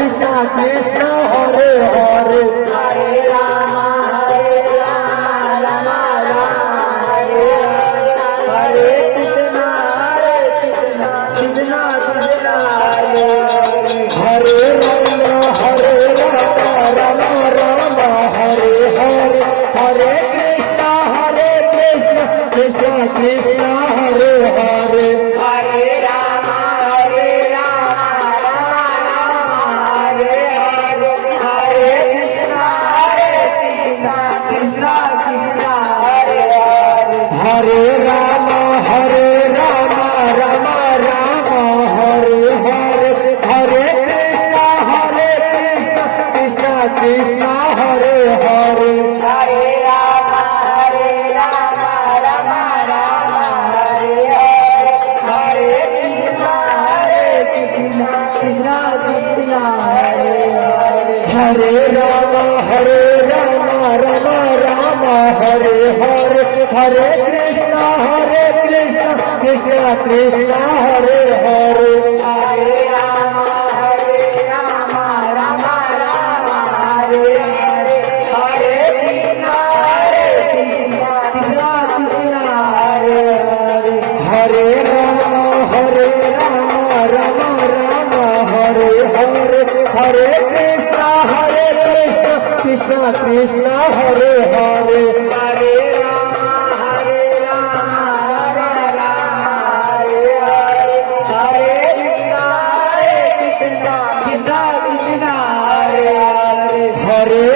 Krishna Krishna Hare Hare Hare Rama Rama Rama Hare Hare Krishna Krishna Krishna Hare Hare Hare Rama Rama Rama Hare Hare Hare Krishna Krishna Krishna Hare Hare Hare Rama Rama Rama Hare Hare Hare Krishna Krishna Krishna Hare Hare Hare Rama Rama Rama Hare Hare Hare Krishna Krishna Krishna Hare Hare Hare Rama Rama Rama Hare Hare Hare Krishna Krishna Krishna Hare Hare Hare Rama Rama Rama Hare Hare Hare Krishna Krishna Krishna Hare Hare Hare Rama Rama Rama Hare Hare Hare Krishna Krishna Krishna Hare Hare Hare Rama Rama Rama Hare Hare Hare Krishna Krishna Krishna Hare Hare Hare Rama Rama Hare Hare Hare Krishna Krishna Krishna Hare Hare Hare